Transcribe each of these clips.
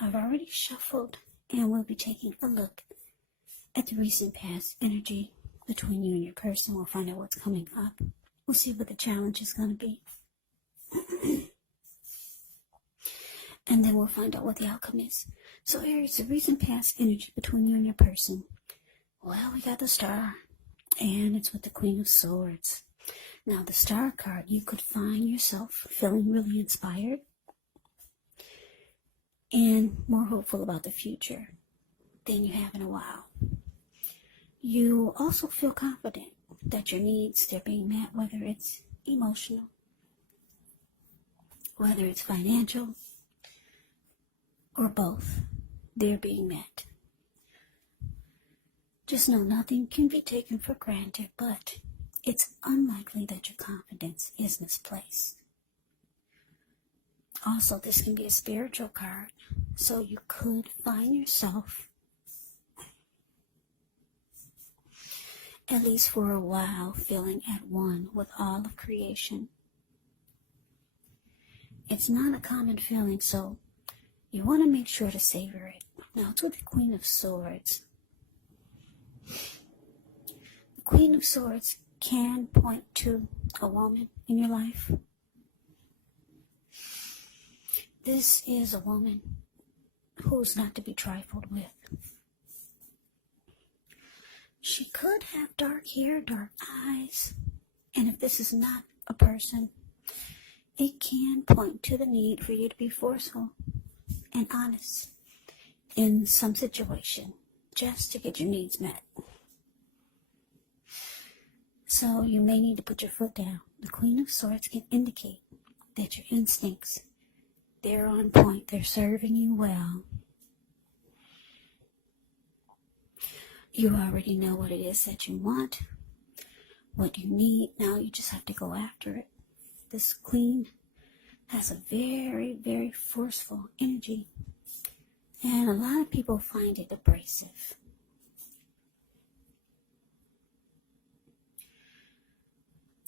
I've already shuffled, and we'll be taking a look at the recent past energy between you and your person. We'll find out what's coming up. We'll see what the challenge is going to be. And then we'll find out what the outcome is. So Aries, the recent past energy between you and your person. Well, we got the Star, and it's with the Queen of Swords. Now, the Star card, you could find yourself feeling really inspired and more hopeful about the future than you have in a while. You also feel confident that your needs, they're being met, whether it's emotional, whether it's financial, or both, they're being met. Just know nothing can be taken for granted, but it's unlikely that your confidence is misplaced. Also, this can be a spiritual card, so you could find yourself, at least for a while, feeling at one with all of creation. It's not a common feeling, so you want to make sure to savor it. Now, it's with the Queen of Swords. The Queen of Swords can point to a woman in your life. This is a woman who's not to be trifled with. She could have dark hair, dark eyes, and if this is not a person, it can point to the need for you to be forceful and honest in some situation just to get your needs met. So you may need to put your foot down. The Queen of Swords can indicate that your instincts, they're on point, they're serving you well. You already know what it is that you want, what you need. Now you just have to go after it. This Queen has a very, very forceful energy, and a lot of people find it abrasive.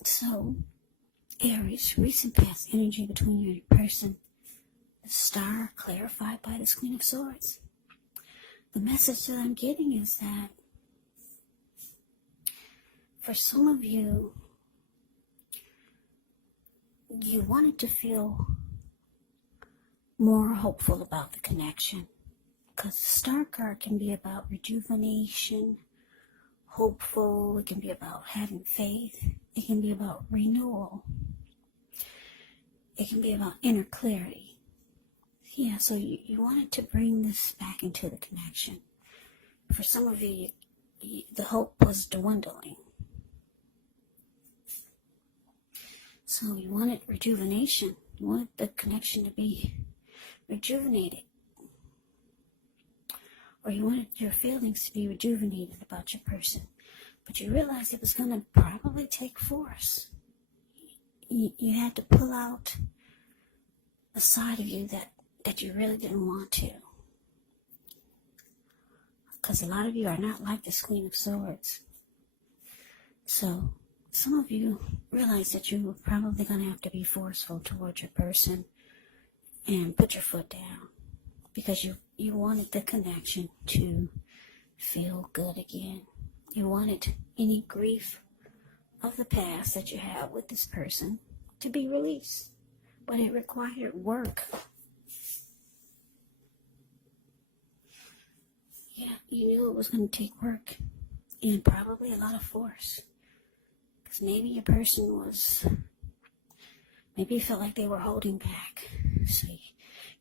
So, Aries, recent past energy between you and your person, the Star clarified by this Queen of Swords. The message that I'm getting is that for some of you, you wanted to feel more hopeful about the connection, because the Star card can be about rejuvenation, hopeful. It can be about having faith. It can be about renewal. It can be about inner clarity. Yeah, so you wanted to bring this back into the connection. For some of you, the hope was dwindling. So you wanted rejuvenation. You wanted the connection to be rejuvenated. Or you wanted your feelings to be rejuvenated about your person. But you realized it was going to probably take force. You had to pull out a side of you that you really didn't want to. Because a lot of you are not like this Queen of Swords. So some of you realize that you were probably going to have to be forceful towards your person and put your foot down. Because you wanted the connection to feel good again. You wanted any grief of the past that you have with this person to be released. But it required work. Yeah, you knew it was going to take work and probably a lot of force. Because maybe your person was, maybe you felt like they were holding back. So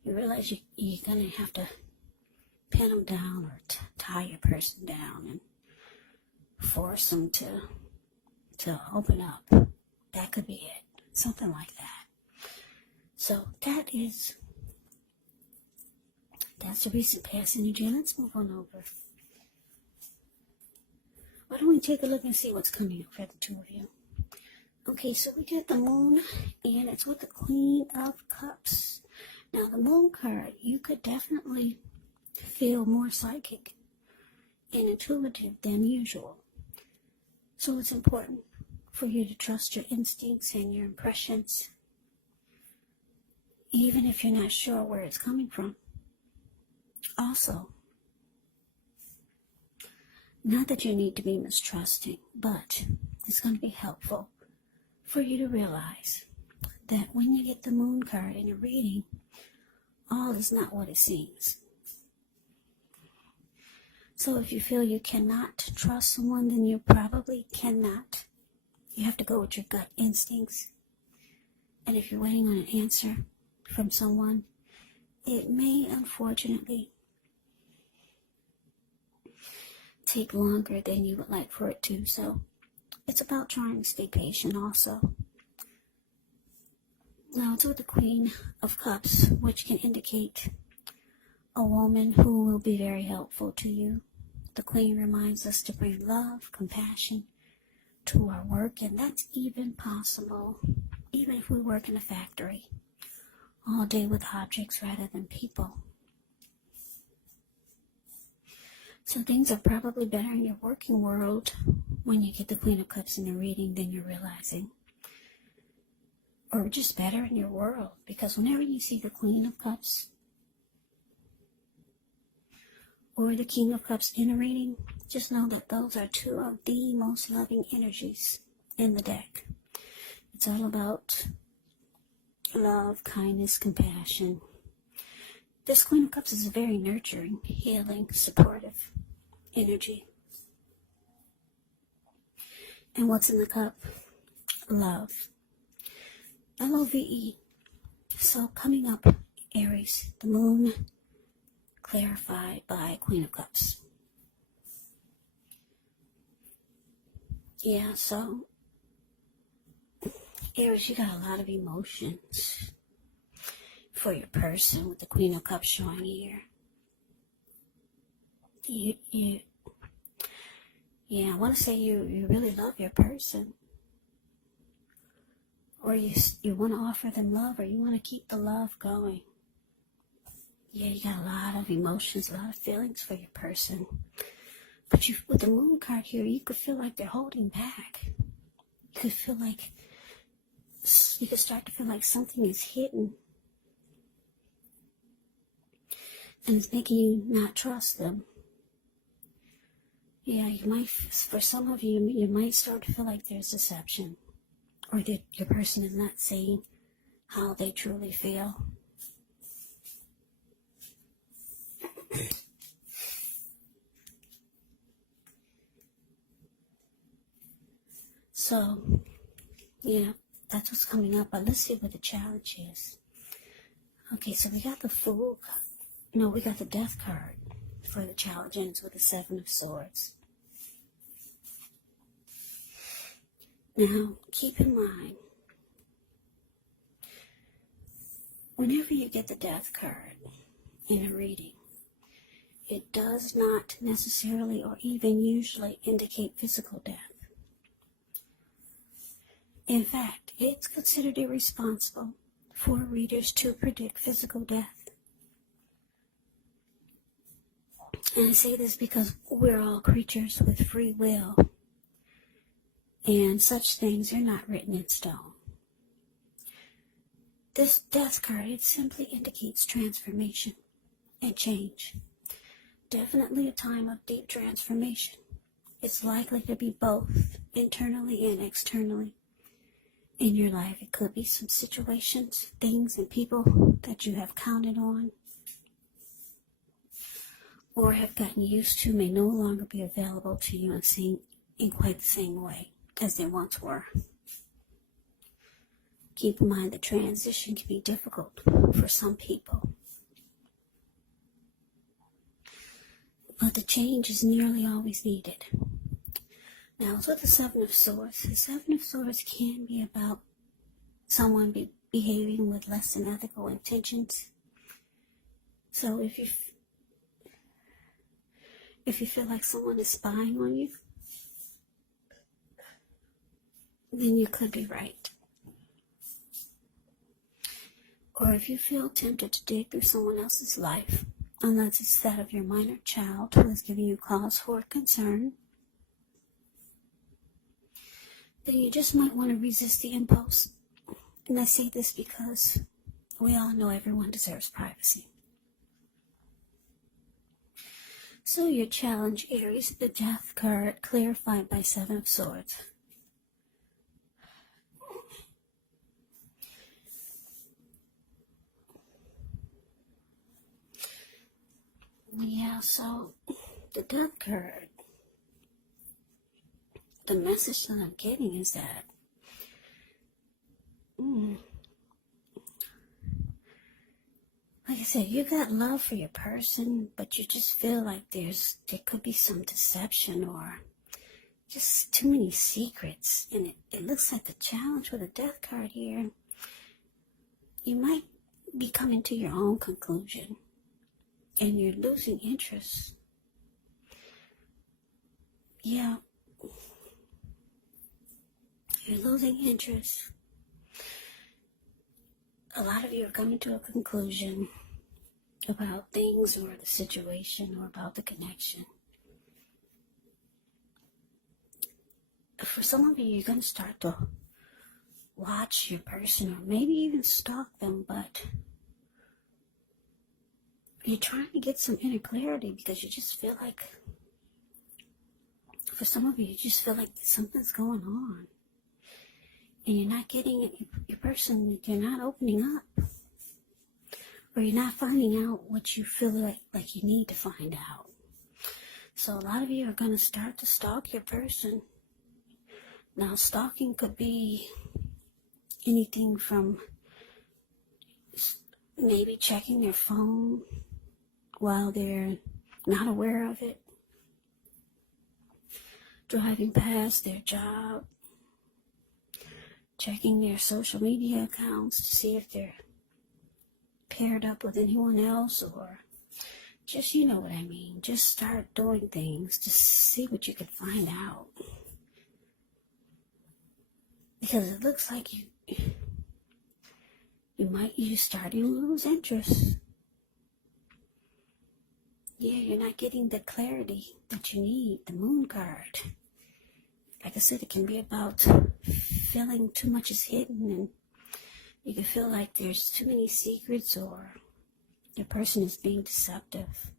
you realize you're going to have to pin them down or tie your person down and force them to open up. That could be it. Something like that. So that's the recent past energy. Let's move on over. Why don't we take a look and see what's coming up for the two of you? Okay, so we got the Moon, and it's with the Queen of Cups. Now, the Moon card, you could definitely feel more psychic and intuitive than usual. So it's important for you to trust your instincts and your impressions, even if you're not sure where it's coming from. Also, not that you need to be mistrusting, but it's going to be helpful for you to realize that when you get the moon card in a reading, all is not what it seems. So if you feel you cannot trust someone, then you probably cannot. You have to go with your gut instincts. And if you're waiting on an answer from someone, it may unfortunately take longer than you would like for it to. So it's about trying to stay patient also. Now it's with the Queen of Cups, which can indicate a woman who will be very helpful to you. The Queen reminds us to bring love, compassion to our work, and that's even possible, even if we work in a factory all day with objects rather than people. So things are probably better in your working world when you get the Queen of Cups in a reading than you're realizing. Or just better in your world, because whenever you see the Queen of Cups or the King of Cups in a reading, just know that those are two of the most loving energies in the deck. It's all about love, kindness, compassion. This Queen of Cups is a very nurturing, healing, supportive energy. And what's in the cup? Love. Love. So coming up, Aries, the moon clarified by Queen of Cups. Yeah, so Aries, you got a lot of emotions for your person with the Queen of Cups showing here. I want to say you really love your person. Or you want to offer them love, or you want to keep the love going. Yeah, you got a lot of emotions, a lot of feelings for your person. But with the moon card here, you could feel like they're holding back. You could start to feel like something is hidden. And it's making you not trust them. Yeah, for some of you, you might start to feel like there's deception. Or that your person is not saying how they truly feel. So, that's what's coming up. But let's see what the challenge is. Okay, so we got the Fool. No, we got the Death card for the challenge, and it's with the Seven of Swords. Now, keep in mind, whenever you get the Death card in a reading, it does not necessarily or even usually indicate physical death. In fact, it's considered irresponsible for readers to predict physical death. And I say this because we're all creatures with free will. And such things are not written in stone. This Death card, it simply indicates transformation and change. Definitely a time of deep transformation. It's likely to be both internally and externally in your life. It could be some situations, things, and people that you have counted on or have gotten used to may no longer be available to you and seen in quite the same way as they once were. Keep in mind the transition can be difficult for some people. But the change is nearly always needed. Now, it's with the Seven of Swords. The Seven of Swords can be about someone behaving with less than ethical intentions. So if you feel like someone is spying on you, then you could be right. Or if you feel tempted to dig through someone else's life, unless it's that of your minor child who is giving you cause for concern, then you just might want to resist the impulse. And I say this because we all know everyone deserves privacy. So your challenge, Aries, the Death card, clarified by Seven of Swords. Yeah, so the Death card, the message that I'm getting is that like I said, you got love for your person, but you just feel like there could be some deception or just too many secrets. And it looks like the challenge with the Death card here, you might be coming to your own conclusion and you're losing interest. Yeah, you're losing interest. A lot of you are coming to a conclusion about things or the situation or about the connection. For some of you, you're going to start to watch your person or maybe even stalk them, but you're trying to get some inner clarity because you just feel like, for some of you, you just feel like something's going on. And you're not getting it, your person, you're not opening up. Or you're not finding out what you feel like you need to find out. So a lot of you are going to start to stalk your person. Now, stalking could be anything from maybe checking their phone while they're not aware of it, driving past their job, checking their social media accounts to see if they're paired up with anyone else, or just, you know what I mean, just start doing things to see what you can find out. Because it looks like you're starting to lose interest. Yeah, you're not getting the clarity that you need, the Moon card. Like I said, it can be about feeling too much is hidden, and you can feel like there's too many secrets or the person is being deceptive.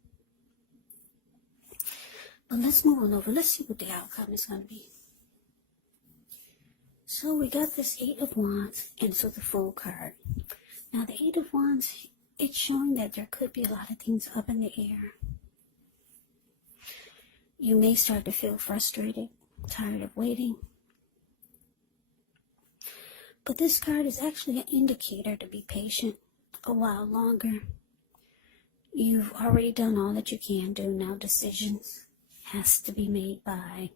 But let's move on over. Let's see what the outcome is going to be. So we got this Eight of Wands and so the Fool card. Now the Eight of Wands, it's showing that there could be a lot of things up in the air. You may start to feel frustrated, tired of waiting. But this card is actually an indicator to be patient a while longer. You've already done all that you can do. Now decisions has to be made by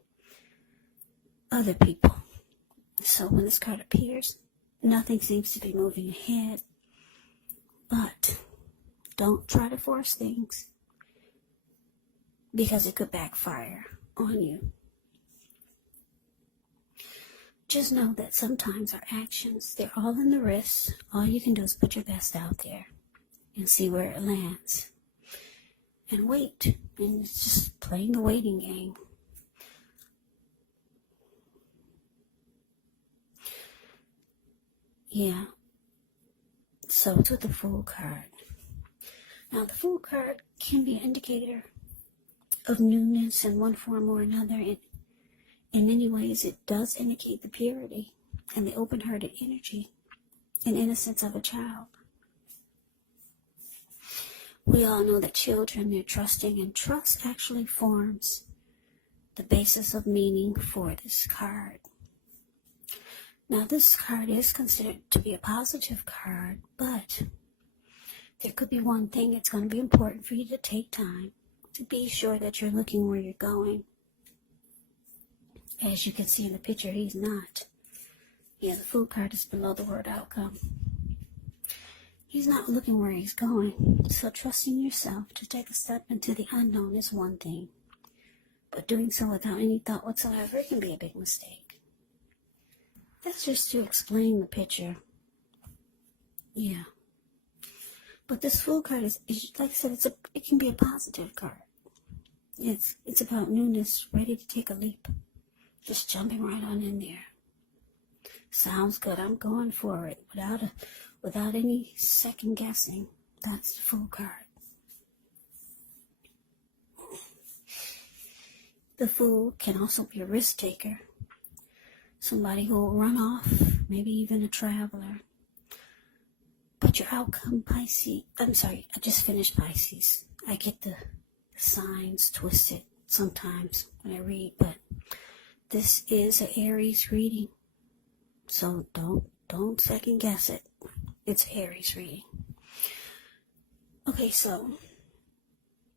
other people. So when this card appears, nothing seems to be moving ahead. But don't try to force things because it could backfire on you. Just know that sometimes our actions, they're all in the wrist. All you can do is put your best out there and see where it lands. And wait. And it's just playing the waiting game. Yeah. So to the Fool card. Now the Fool card can be an indicator of newness in one form or another. In many ways, it does indicate the purity and the open-hearted energy and innocence of a child. We all know that children, they're trusting, and trust actually forms the basis of meaning for this card. Now, this card is considered to be a positive card, but there could be one thing. It's going to be important for you to take time to be sure that you're looking where you're going. As you can see in the picture, he's not. Yeah, the Fool card is below the word outcome. He's not looking where he's going. So trusting yourself to take a step into the unknown is one thing. But doing so without any thought whatsoever can be a big mistake. That's just to explain the picture. Yeah. But this Fool card is like I said, it can be a positive card. It's about newness, ready to take a leap. Just jumping right on in there. Sounds good. I'm going for it without any second guessing. That's the Fool card. The Fool can also be a risk taker. Somebody who will run off, maybe even a traveler. But your outcome, Pisces, I'm sorry, I just finished Pisces. I get the signs twisted sometimes when I read, but this is an Aries reading. So don't second guess it. It's Aries reading. Okay, so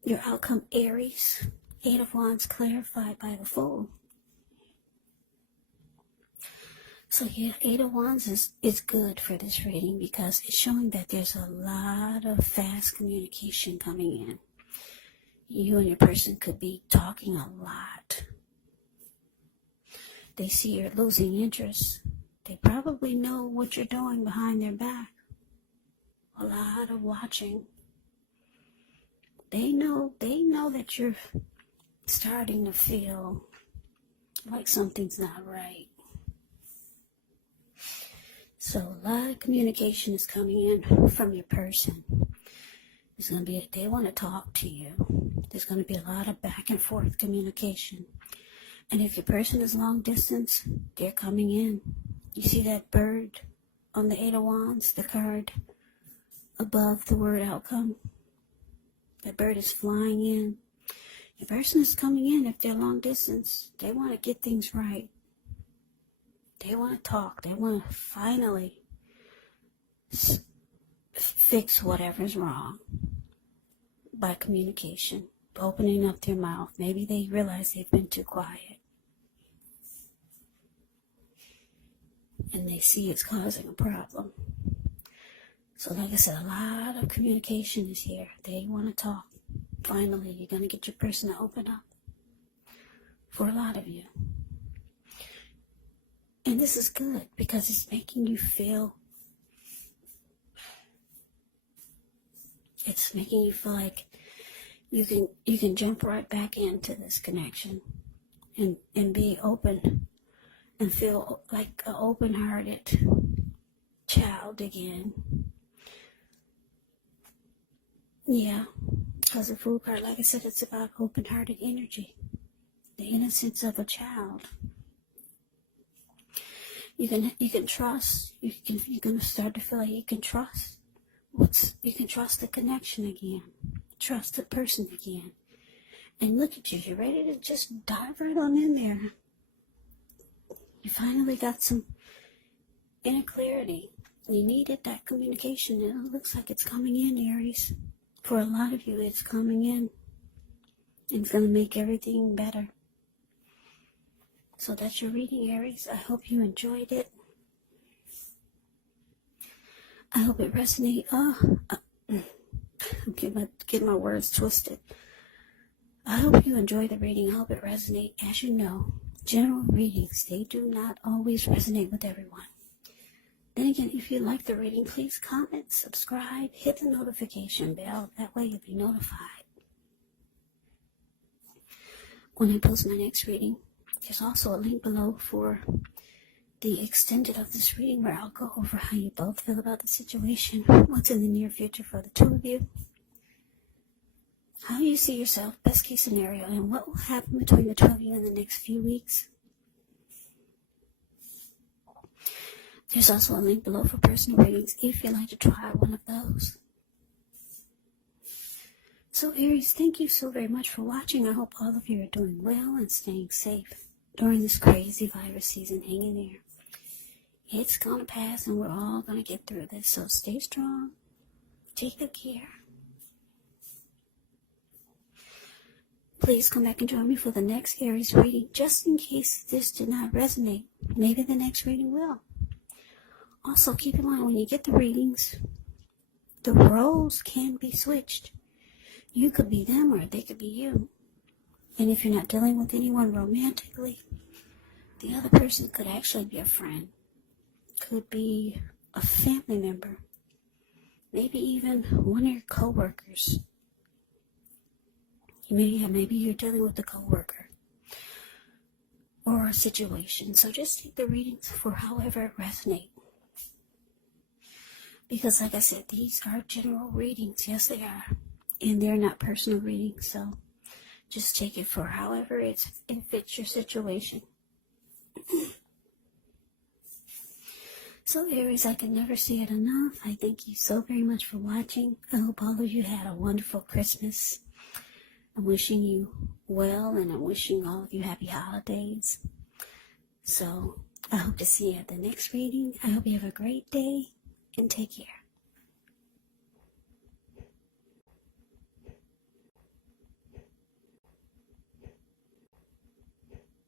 your outcome, Aries, 8 of Wands clarified by the Fool. So yeah, 8 of Wands is good for this reading because it's showing that there's a lot of fast communication coming in. You and your person could be talking a lot. They see you're losing interest. They probably know what you're doing behind their back. A lot of watching. They know that you're starting to feel like something's not right. So a lot of communication is coming in from your person. They want to talk to you. There's going to be a lot of back and forth communication. And if your person is long distance, they're coming in. You see that bird on the 8 of Wands, the card above the word outcome? That bird is flying in. Your person is coming in if they're long distance. They want to get things right. They want to talk. They want to finally fix whatever's wrong by communication, opening up their mouth. Maybe they realize they've been too quiet. And they see it's causing a problem. So like I said, a lot of communication is here. They want to talk. Finally, you're going to get your person to open up. For a lot of you. And this is good because it's making you feel, like you can jump right back into this connection and be open and feel like an open-hearted child again. Yeah, because the Fool card, like I said, it's about open-hearted energy, the innocence of a child. You can trust. You're gonna start to feel like you can trust. You can trust the connection again, trust the person again, and look at you. You're ready to just dive right on in there. You finally got some inner clarity. You needed that communication, and it looks like it's coming in, Aries. For a lot of you, it's coming in. And it's going to make everything better. So that's your reading, Aries. I hope you enjoyed it. I hope it resonated. I'm getting my words twisted. I hope you enjoyed the reading. I hope it resonated. As you know, general readings, they do not always resonate with everyone. Then again, if you like the reading, please comment, subscribe, hit the notification bell. That way you'll be notified when I post my next reading. There's also a link below for the extended of this reading where I'll go over how you both feel about the situation, what's in the near future for the two of you, how you see yourself, best case scenario, and what will happen between the two of you in the next few weeks. There's also a link below for personal readings if you'd like to try one of those. So Aries, thank you so very much for watching. I hope all of you are doing well and staying safe during this crazy virus season. Hang in there. It's going to pass and we're all going to get through this. So stay strong. Take good care. Please come back and join me for the next Aries reading, just in case this did not resonate. Maybe the next reading will. Also, keep in mind, when you get the readings, the roles can be switched. You could be them or they could be you. And if you're not dealing with anyone romantically, the other person could actually be a friend. Could be a family member. Maybe even one of your co-workers. Maybe you're dealing with a co-worker or a situation. So just take the readings for however it resonates. Because like I said, these are general readings. Yes, they are. And they're not personal readings. So Just take it for however it fits your situation. So Aries, I can never say it enough. I thank you so very much for watching. I hope all of you had a wonderful Christmas. I'm wishing you well, and I'm wishing all of you happy holidays. So I hope to see you at the next reading. I hope you have a great day, and take care.